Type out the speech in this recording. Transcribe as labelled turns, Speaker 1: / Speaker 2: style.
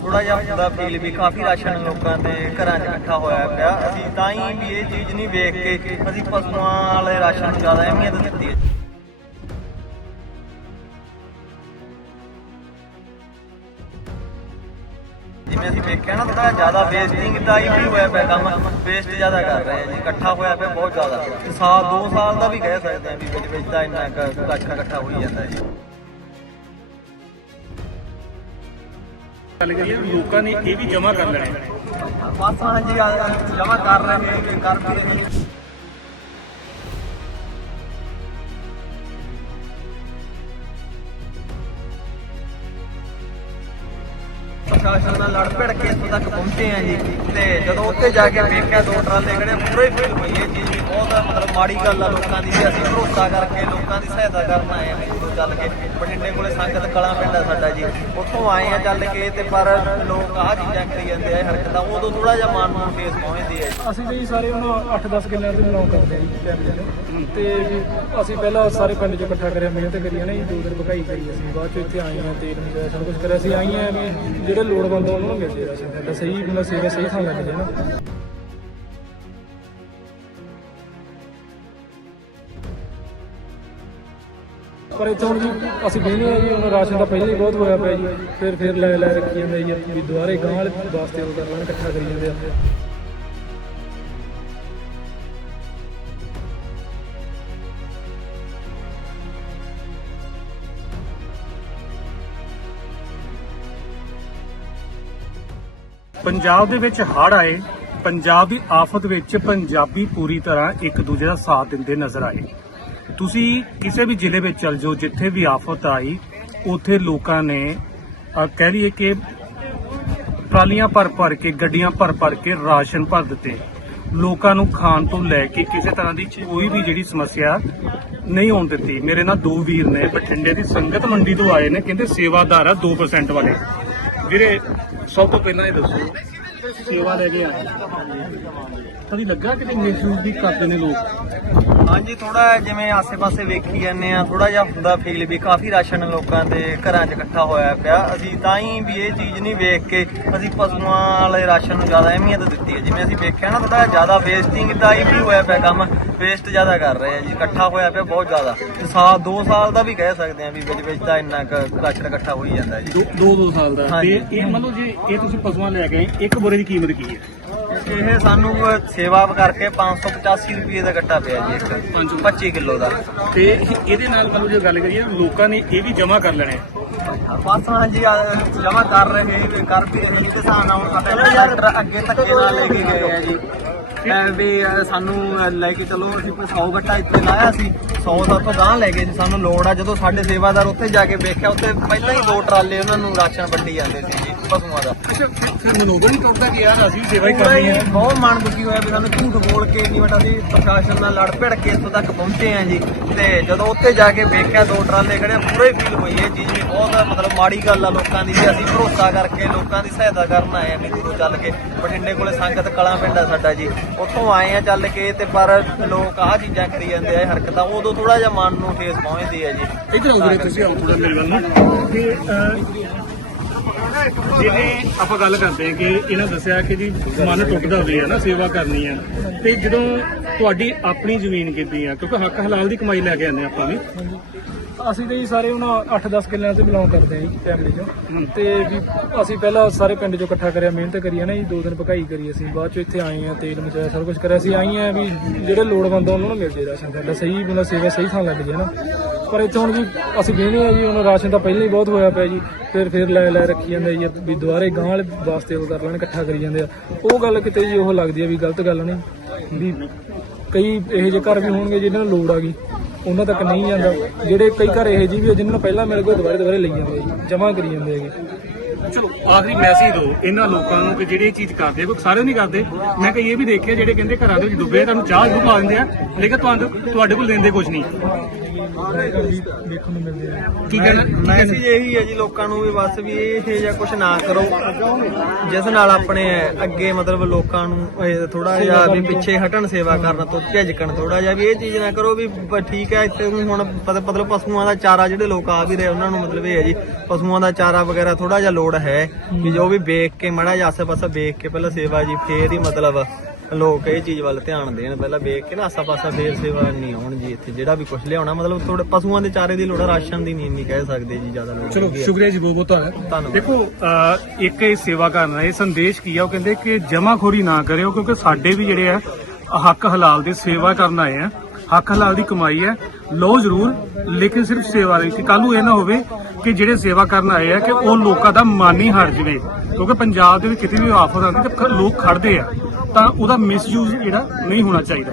Speaker 1: ਥੋੜਾ ਜਿਹਾ ਹੁੰਦਾ ਫੀਲ ਵੀ ਕਾਫੀ ਰਾਸ਼ਨ ਲੋਕਾਂ ਦੇ ਘਰਾਂ 'ਚ ਇਕੱਠਾ ਹੋਇਆ ਪਿਆ। ਅਸੀਂ ਤਾਂ ਹੀ ਵੀ ਇਹ ਚੀਜ਼ ਨਹੀਂ ਵੇਖ ਕੇ ਅਸੀਂ ਪਸ਼ੂਆਂ ਵਾਲੇ ਰਾਸ਼ਨ ਨੂੰ ਜ਼ਿਆਦਾ ਅਹਿਮੀਅਤ ਦਿੱਤੀ ਹੈ। ਜਿਵੇਂ ਅਸੀਂ ਵੇਖਿਆ ਨਾ ਥੋੜਾ ਜ਼ਿਆਦਾ ਵੇਸਟਿੰਗ ਦਾ ਹੀ ਹੋਇਆ ਪਿਆ ਕੰਮ। ਵੇਸਟ ਜ਼ਿਆਦਾ ਕਰ ਰਹੇ ਆ ਜੀ, ਇਕੱਠਾ ਹੋਇਆ ਪਿਆ ਬਹੁਤ ਜ਼ਿਆਦਾ। ਸਾਲ 2 ਸਾਲ ਦਾ ਵੀ ਕਹਿ ਸਕਦੇ ਆ ਵੀ ਵਿੱਚ ਵਿੱਚ ਦਾ ਇੰਨਾ ਕੁ ਇਕੱਠਾ ਹੋਈ ਜਾਂਦਾ ਜੀ
Speaker 2: ਗੱਲ ਕਰੀਏ, ਲੋਕਾਂ ਨੇ ਇਹ ਵੀ ਜਮ੍ਹਾਂ ਕਰ ਲੈਣੇ
Speaker 1: ਬਸ ਹਾਂਜੀ ਜਮਾ ਕਰ ਰਹੇ ਨੇ ਕਰ ਰਹੇ ਨੇ। ਪ੍ਰਸ਼ਾਸਨ ਨਾਲ ਲੜ ਭਿੜ ਕੇ ਇੱਥੋਂ ਤੱਕ ਪਹੁੰਚੇ ਆ ਜੀ। ਤੇ ਜਦੋਂ ਉੱਥੇ ਜਾ ਕੇ ਵੇਖਿਆ, ਦੋ ਟਰਾਲੇ ਖੜੇ ਪੂਰੇ ਫੀਲ ਹੋਈ ਇਹ ਬਹੁਤ ਮਤਲਬ ਮਾੜੀ ਗੱਲ ਆ, ਲੋਕਾਂ ਦੀ ਅਸੀਂ ਭਰੋਸਾ ਕਰਕੇ ਲੋਕਾਂ ਦੀ ਸਹਾਇਤਾ ਕਰਨ ਆਏ ਆ ਵੀ ਜਦੋਂ ਚੱਲ ਕੇ। ਬਠਿੰਡੇ ਕੋਲੇ ਸੰਗਤ ਕਲਾਂ ਪਿੰਡ ਆ ਸਾਡਾ ਜੀ। ਉੱਥੋਂ ਆਏ ਆ ਚੱਲ ਕੇ ਤੇ ਪਰ ਲੋਕ ਆਹ ਚੀਜ਼ਾਂ ਕਰੀ ਜਾਂਦੇ ਆ ਹਰਕਤਾਂ। ਉਦੋਂ ਥੋੜਾ ਜਿਹਾ ਮਨ ਨੂੰ ਫੇਸ ਪਹੁੰਚਦੀ ਹੈ
Speaker 3: ਅਸੀਂ ਜੀ ਸਾਰੇ ਉਹਨਾਂ 8-10 ਕਿੱਲਿਆਂ ਦੇ ਬਿਲੋਂਗ ਕਰਦੇ ਆ ਜੀ ਫੈਮਿਲੀ ਨੂੰ। ਤੇ ਅਸੀਂ ਪਹਿਲਾਂ ਸਾਰੇ ਪਿੰਡ 'ਚ ਇਕੱਠਾ ਕਰਿਆ, ਮਿਹਨਤ ਕਰੀ ਨਾ ਜੀ ਦੋ ਦਿਨ ਭਕਾਈ ਕਰੀ ਅਸੀਂ। ਬਾਅਦ 'ਚ ਇੱਥੇ ਆਏ ਆ, ਤੇਲ ਮਿਲਿਆ ਸਭ ਕੁਝ ਕਰਿਆ। ਅਸੀਂ ਆਏ ਵੀ ਜਿਹੜੇ ਲੋੜਵੰਦ ਉਹਨਾਂ ਨੂੰ ਮਿਲਦੇ ਰਾਸ਼ਨ ਸਾਡਾ ਸਹੀ ਮਤਲਬ ਸੇਵਾ ਸਹੀ ਥਾਂ ਲੱਗ ਨਾ। ਪਰ ਇੱਥੇ ਹੁਣ ਜੀ ਅਸੀਂ ਕਹਿੰਦੇ ਆ ਜੀ, ਹੁਣ ਰਾਸ਼ਨ ਤਾਂ ਪਹਿਲਾਂ ਹੀ ਬਹੁਤ ਹੋਇਆ ਪਿਆ ਜੀ। ਫਿਰ ਫਿਰ ਲੈ ਲੈ ਰੱਖੀ ਜਾਂਦੇ ਜੀ ਵੀ ਦੁਬਾਰੇ ਗਾਂ ਵਾਲੇ ਵਾਸਤੇ ਉਹ ਕਰ ਲੈਣ ਇਕੱਠਾ ਕਰੀ ਜਾਂਦੇ ਆ।
Speaker 2: ਪੰਜਾਬ ਦੇ ਵਿੱਚ ਹੜ ਆਏ, ਪੰਜਾਬ ਦੀ ਆਫਤ ਵਿੱਚ ਪੰਜਾਬੀ ਪੂਰੀ ਤਰ੍ਹਾਂ ਇੱਕ ਦੂਜੇ ਦਾ ਸਾਥ ਦਿੰਦੇ ਨਜ਼ਰ ਆਏ। ਤੁਸੀਂ ਕਿਸੇ ਵੀ ਜ਼ਿਲ੍ਹੇ ਵਿੱਚ ਚਲ ਜਾਓ ਜਿੱਥੇ ਵੀ ਆਫਤ ਆਈ ਉੱਥੇ ਲੋਕਾਂ ਨੇ ਅਹ, ਕਹਿ ਲਈਏ ਕਿ ਟਰਾਲੀਆਂ ਭਰ ਭਰ ਕੇ ਗੱਡੀਆਂ ਭਰ ਭਰ ਕੇ ਰਾਸ਼ਨ ਭਰ ਦਿੱਤੇ। ਲੋਕਾਂ ਨੂੰ ਖਾਣ ਤੋਂ ਲੈ ਕੇ ਕਿਸੇ ਤਰ੍ਹਾਂ ਦੀ ਕੋਈ ਵੀ ਜਿਹੜੀ ਸਮੱਸਿਆ ਨਹੀਂ ਆਉਣ ਦਿੱਤੀ। ਮੇਰੇ ਨਾਲ ਦੋ ਵੀਰ ਨੇ ਬਠਿੰਡੇ ਦੀ ਸੰਗਤ ਮੰਡੀ ਤੋਂ ਆਏ ਨੇ ਕਹਿੰਦੇ ਸੇਵਾਦਾਰ ਆ 2% ਵਾਲੇ। ਵੀਰੇ ਸਭ ਤੋਂ ਪਹਿਲਾਂ ਇਹ ਦੱਸੋ ਸੇਵਾ ਲੈ ਕੇ ਆਏ ਕਦੀ ਲੱਗਾ ਕਿ ਮਿਸਯੂਜ਼ ਵੀ ਕਰਦੇ ਨੇ ਲੋਕ?
Speaker 1: ਹਾਂਜੀ ਥੋੜਾ ਜਿਵੇਂ ਆਸੇ-ਪਾਸੇ ਵੇਖੀ ਜਾਂਦੇ ਆ ਥੋੜਾ ਜਿਹਾ ਹੁੰਦਾ ਫੀਲ ਵੀ, ਕਾਫੀ ਰਾਸ਼ਨ ਲੋਕਾਂ ਦੇ ਘਰਾਂ 'ਚ ਇਕੱਠਾ ਹੋਇਆ ਪਿਆ। ਅਸੀਂ ਤਾਂ ਹੀ ਵੀ ਇਹ ਚੀਜ਼ ਨਹੀਂ ਵੇਖ ਕੇ ਅਸੀਂ ਪਸ਼ੂਆਂ ਵਾਲੇ ਰਾਸ਼ਨ ਨੂੰ ਜ਼ਿਆਦਾ ਅਹਿਮੀਅਤ ਦਿੱਤੀ ਹੈ। ਜਿਵੇਂ ਅਸੀਂ ਵੇਖਿਆ ਨਾ ਥੋੜਾ ਜ਼ਿਆਦਾ ਵੇਸਟਿੰਗ ਦਾ ਹੀ ਵੀ ਹੋਇਆ ਪਿਆ ਕੰਮ। ਵੇਸਟ ਜ਼ਿਆਦਾ ਕਰ ਰਹੇ ਆ ਜੀ ਇਕੱਠਾ ਹੋਇਆ ਪਿਆ ਬਹੁਤ ਜ਼ਿਆਦਾ। ਤੇ ਸਾਲ 2 ਸਾਲ ਦਾ ਵੀ ਕਹਿ ਸਕਦੇ ਆ ਵੀ ਵਿੱਚ ਵਿੱਚ ਦਾ ਇੰਨਾ ਕੁ ਰਾਸ਼ਨ ਇਕੱਠਾ ਹੋਈ ਜਾਂਦਾ ਜੀ।
Speaker 2: ਦੋ ਦੋ ਦੋ ਸਾਲ ਦਾ। ਤੇ ਇਹ ਮੰਨ ਲਓ ਜੇ ਇਹ ਤੁਸੀਂ ਪਸ਼ੂਆਂ ਲੈ ਗਏ ਇੱਕ ਬੋਰੇ ਦੀ ਕੀਮਤ ਕੀ ਹੈ?
Speaker 1: ਇਹ ਸਾਨੂੰ ਸੇਵਾ ਕਰਕੇ 585 ਰੁਪਏ ਦਾ ਗੱਟਾ ਪਿਆ ਜੀ ਇੱਕ 25 ਕਿਲੋ ਦਾ।
Speaker 2: ਤੇ ਇਹਦੇ ਨਾਲ ਮੰਨ ਲਓ ਜੇ ਗੱਲ ਕਰੀਏ ਲੋਕਾਂ ਨੇ ਇਹ ਵੀ ਜਮ੍ਹਾਂ ਕਰ ਲੈਣੇ
Speaker 1: ਬਸ ਹਾਂਜੀ ਜਮਾ ਕਰ ਰਹੇ ਕਰ ਵੀ ਰਹੇ ਨੇ ਤੇ ਸਾਨੂੰ ਹੁਣ ਪਤਾ ਨਹੀਂ ਡਾਕਟਰ ਅੱਗੇ ਨਾਲ ਲੈ ਕੇ ਗਏ ਆ ਜੀ। ਵੀ ਸਾਨੂੰ ਲੈ ਕੇ ਚਲੋ, ਅਸੀਂ ਕੋਈ 100 ਗੱਟਾ ਇੱਥੇ ਲਾਇਆ ਸੀ 100 ਦਾ ਉੱਥੋਂ ਗਾਂ ਲੈ ਗਏ ਜੀ, ਸਾਨੂੰ ਲੋੜ ਆ, ਜਦੋਂ ਸਾਡੇ ਸੇਵਾਦਾਰ ਉੱਥੇ ਜਾ ਕੇ ਵੇਖਿਆ, ਉੱਥੇ ਪਹਿਲਾਂ ਹੀ ਦੋ ਟਰਾਲੇ ਉਹਨਾਂ ਨੂੰ ਰਾਸ਼ਨ ਵੰਡੀ ਜਾਂਦੇ ਸੀ ਪਸ਼ੂਆਂ ਦਾ
Speaker 2: ਫਿਰ ਮਨੋਬਲ ਨਹੀਂ ਕਰਦਾ ਕਿ ਯਾਰ ਅਸੀਂ ਸੇਵਾ ਹੀ ਕਰਨੀ
Speaker 1: ਹੀ। ਬਹੁਤ ਮਨ ਦੁਖੀ ਹੋਇਆ ਵੀ ਸਾਨੂੰ ਝੂਠ ਬੋਲ ਕੇ ਇੰਨੀ ਵੱਡਾ ਅਸੀਂ ਪ੍ਰਸ਼ਾਸਨ ਨਾਲ ਲੜ ਭਿੜ ਕੇ ਇੱਥੋਂ ਤੱਕ ਪਹੁੰਚੇ ਆ ਜੀ। ਤੇ ਜਦੋਂ ਉੱਥੇ ਜਾ ਕੇ ਵੇਖਿਆ ਦੋ ਟਰਾਲੇ ਖੜੇ ਪੂਰੇ ਫੀਲ ਹੋਈ ਇਹ ਚੀਜ਼ ਵੀ ਬਹੁਤ ਮਤਲਬ ਮਾੜੀ ਗੱਲ ਆ ਲੋਕਾਂ ਦੀ ਵੀ ਅਸੀਂ ਭਰੋਸਾ ਕਰਕੇ ਲੋਕਾਂ ਦੀ ਸਹਾਇਤਾ ਕਰਨ ਆਏ ਆ ਵੀ ਜਦੋਂ ਚੱਲ ਕੇ। ਬਠਿੰਡੇ ਕੋਲੇ ਸੰਗਤ ਕਲਾਂ ਪਿੰਡ ਆ ਸਾਡਾ ਜੀ। ਉੱਥੋਂ ਆਏ ਆ ਚੱਲ ਕੇ ਤੇ ਪਰ ਲੋਕ ਆਹ ਚੀਜ਼ਾਂ ਕਰੀ ਜਾਂਦੇ ਆ ਇਹ ਹਰਕਤਾਂ ਉਦੋਂ ਥੋੜਾ ਜਿਹਾ ਮਨ ਨੂੰ ਠੇਸ ਪਹੁੰਚਦੀ ਹੈ ਜੀ।
Speaker 2: ਇੱਧਰ ਵੀਰੇ ਤੁਸੀਂ ਆਓ ਥੋੜਾ ਮੇਰੇ ਵੱਲ ਨੂੰ। ਕਿ ਜਿਵੇਂ ਆਪਾਂ ਗੱਲ ਕਰਦੇ ਹਾਂ ਕਿ ਇਹਨਾਂ ਦੱਸਿਆ ਕਿ ਜੀ ਮਨ ਟੁੱਟਦਾ ਹੋਵੇ ਹੈ ਨਾ ਸੇਵਾ ਕਰਨੀ ਆ ਤੇ ਜਦੋਂ ਤੁਹਾਡੀ ਆਪਣੀ ਜ਼ਮੀਨ ਕਿੱਦੀ ਆ ਕਿਉਂਕਿ ਹੱਕ ਹਲਾਲ ਦੀ ਕਮਾਈ ਲੈ ਕੇ ਆਉਂਦੇ ਆਪਾਂ ਵੀ।
Speaker 3: ਅਸੀਂ ਤਾਂ ਜੀ ਸਾਰੇ ਉਹਨਾਂ 8-10 ਕਿੱਲਿਆਂ ਤੇ ਬਿਲੋਂਗ ਕਰਦੇ ਆ ਜੀ ਫੈਮਿਲੀ ਚੋਂ। ਤੇ ਵੀ ਅਸੀਂ ਪਹਿਲਾਂ ਸਾਰੇ ਪਿੰਡ 'ਚੋਂ ਇਕੱਠਾ ਕਰਿਆ ਮਿਹਨਤ ਕਰੀ ਨਾ ਜੀ ਦੋ ਦਿਨ ਭਕਾਈ ਕਰੀ ਅਸੀਂ ਬਾਅਦ 'ਚ ਇੱਥੇ ਆਏ ਆ ਤੇਲ ਮਚਾਇਆ ਸਭ ਕੁਝ ਕਰਿਆ। ਅਸੀਂ ਆਏ ਆ ਵੀ ਜਿਹੜੇ ਲੋੜਵੰਦ ਆ ਉਹਨਾਂ ਨੂੰ ਮਿਲਦੇ ਰਾਸ਼ਨ ਸਾਡਾ ਸਹੀ ਮਤਲਬ ਸੇਵਾ ਸਹੀ ਥਾਂ ਲੱਗ ਜੇ ਨਾ। ਪਰ ਇੱਥੇ ਹੁਣ ਜੀ ਅਸੀਂ ਵੇਖਦੇ ਆ ਜੀ, ਹੁਣ ਰਾਸ਼ਨ ਤਾਂ ਪਹਿਲਾਂ ਹੀ ਬਹੁਤ ਹੋਇਆ ਪਿਆ ਜੀ, ਫਿਰ ਫਿਰ ਲੈ ਲੈ ਰੱਖੀ ਜਾਂਦੇ ਜੀ, ਵੀ ਦੁਬਾਰੇ ਗਾਂ ਵਾਲੇ ਵਾਸਤੇ ਉਹ ਕਰ ਲੈਣ, ਇਕੱਠਾ ਕਰੀ ਜਾਂਦੇ ਆ। ਉਹ ਗੱਲ ਕਿਤੇ ਜੀ ਉਹ ਲੱਗਦੀ ਆ ਵੀ ਗਲਤ ਗੱਲ ਨਹੀਂ, ਵੀ ਕਈ ਇਹੋ ਜਿਹੇ ਘਰ ਵੀ ਹੋਣਗੇ ਜਿਨ੍ਹਾਂ ਨੂੰ ਲੋੜ ਆ ਗਈ, ਉਹਨਾਂ ਤੱਕ ਨਹੀਂ ਜਾਂਦਾ। ਜਿਹੜੇ ਕਈ ਘਰ ਇਹੋ ਜਿਹੇ ਵੀ ਆ ਜਿਨ੍ਹਾਂ ਨੂੰ ਪਹਿਲਾਂ ਮਿਲ ਗਏ ਦੁਬਾਰੇ ਦੁਬਾਰੇ ਲਈ ਜਾਂਦੇ ਆ ਜੀ ਜਮ੍ਹਾਂ ਕਰੀ ਜਾਂਦੇ ਹੈਗੇ।
Speaker 2: ਚਲੋ, ਆਖਰੀ ਮੈਸੇਜ ਦਿਓ ਇਹਨਾਂ ਲੋਕਾਂ ਨੂੰ ਕਿ ਜਿਹੜੇ ਇਹ ਚੀਜ਼ ਕਰਦੇ ਕੋਈ ਸਾਰੇ ਨਹੀਂ ਕਰਦੇ। ਮੈਂ ਕਈ ਇਹ ਵੀ ਦੇਖਿਆ, ਜਿਹੜੇ ਕਹਿੰਦੇ ਘਰਾਂ ਦੇ ਵਿੱਚ ਡੁੱਬੇ ਤੁਹਾਨੂੰ ਚਾਹ ਜ਼ਰੂਰ ਪਾ ਦਿੰਦੇ ਆ, ਲੇਕਿਨ ਤੁਹਾਨੂੰ ਤੁਹਾਡੇ ਕੋਲ ਲੈਂਦੇ ਕੁਝ ਨਹੀਂ।
Speaker 3: ਦੇਖਣ ਨੂੰ ਮਿਲਦੇ ਆ।
Speaker 2: ਕੀ ਕਹਿਣਾ?
Speaker 1: ਮੈਸੇਜ ਇਹੀ ਹੈ ਜੀ ਲੋਕਾਂ ਨੂੰ ਵੀ ਬਸ ਵੀ ਇਹ ਜਿਹਾ ਕੁਝ ਨਾ ਕਰੋ। ਜਿਸ ਨਾਲ ਆਪਣੇ ਅੱਗੇ ਮਤਲਬ ਲੋਕਾਂ ਨੂੰ ਥੋੜਾ ਜਿਹਾ ਵੀ ਪਿੱਛੇ ਹਟਣ ਸੇਵਾ ਕਰਨ ਤੋਂ ਝਿਜਕਣ ਥੋੜਾ ਜਿਹਾ ਵੀ ਇਹ ਚੀਜ਼ ਨਾ ਕਰੋ ਵੀ ਠੀਕ ਹੈ ਇੱਥੇ ਹੁਣ ਮਤਲਬ ਪਸ਼ੂਆਂ ਦਾ ਚਾਰਾ ਜਿਹੜੇ ਲੋਕ ਆ ਵੀ ਰਹੇ ਉਹਨਾਂ ਨੂੰ ਮਤਲਬ ਇਹ ਹੈ ਜੀ ਪਸ਼ੂਆਂ ਦਾ ਚਾਰਾ ਵਗੈਰਾ ਥੋੜਾ ਜਿਹਾ ਲੋੜ ਹੈ ਵੀ ਜੋ ਵੀ ਵੇਖ ਕੇ ਮੜਾ ਜਿਹਾ ਆਸੇ-ਪਾਸੇ ਵੇਖ ਕੇ ਪਹਿਲਾਂ ਸੇਵਾ ਜੀ ਫੇਰ ਹੀ ਮਤਲਬ ਲੋਕ ਇਹ ਚੀਜ਼ ਵੱਲ ਧਿਆਨ ਦੇਣ। ਪਹਿਲਾਂ ਵੇਖ ਕੇ ਨਾ ਆਸਾ-ਪਾਸਾ ਫੇਰ ਸੇਵਾ ਨਹੀਂ ਆਉਣ ਜੀ ਇੱਥੇ। ਜਿਹੜਾ ਵੀ ਕੁਝ ਲਿਆਉਣਾ ਮਤਲਬ ਥੋੜੇ ਪਸ਼ੂਆਂ ਦੇ ਚਾਰੇ ਦੀ ਲੋੜ ਰਾਸ਼ਨ ਦੀ ਨਹੀਂ ਇੰਨੀ ਕਹਿ ਸਕਦੇ ਜੀ ਜ਼ਿਆਦਾ ਲੋੜ
Speaker 2: ਚਲੋ। ਸ਼ੁਕਰੀਆ ਜੀ ਬਹੁਤ ਬਹੁਤ
Speaker 1: ਧੰਨਵਾਦ।
Speaker 2: ਦੇਖੋ ਅਹ, ਇੱਕ ਇਹ ਸੇਵਾ ਕਰਨਾ ਇਹ ਸੰਦੇਸ਼ ਕੀ ਆ ਉਹ ਕਹਿੰਦੇ ਕਿ ਜਮਾਖੋਰੀ ਨਾ ਕਰਿਓ ਕਿਉਂਕਿ ਸਾਡੇ ਵੀ ਜਿਹੜੇ ਆ ਹੱਕ ਹਲਾਲ ਦੀ ਸੇਵਾ ਕਰਨ ਆਏ ਆ। ਹੱਕ ਹਲਾਲ ਦੀ ਕਮਾਈ ਹੈ। ਲਓ ਜ਼ਰੂਰ ਲੇਕਿਨ ਸਿਰਫ ਸੇਵਾ ਲਈ ਕਿ ਕੱਲ ਨੂੰ ਇਹ ਨਾ ਹੋਵੇ ਕਿ ਜਿਹੜੇ ਸੇਵਾ ਕਰਨ ਆਏ ਆ ਕਿ ਉਹ ਲੋਕਾਂ ਦਾ ਮਨ ਹੀ ਹਟ ਜਵੇ। ਕਿਉਂਕਿ ਪੰਜਾਬ ਦੇ ਵਿੱਚ ਕਿਤੇ ਵੀ ਆਫਤ ਆਉਂਦੀ ਤੇ ਖ- ਲੋਕ ਖੜਦੇ ਆ। ਤਾਂ ਉਹਦਾ ਮਿਸਯੂਜ਼ ਜਿਹੜਾ ਨਹੀਂ ਹੋਣਾ ਚਾਹੀਦਾ।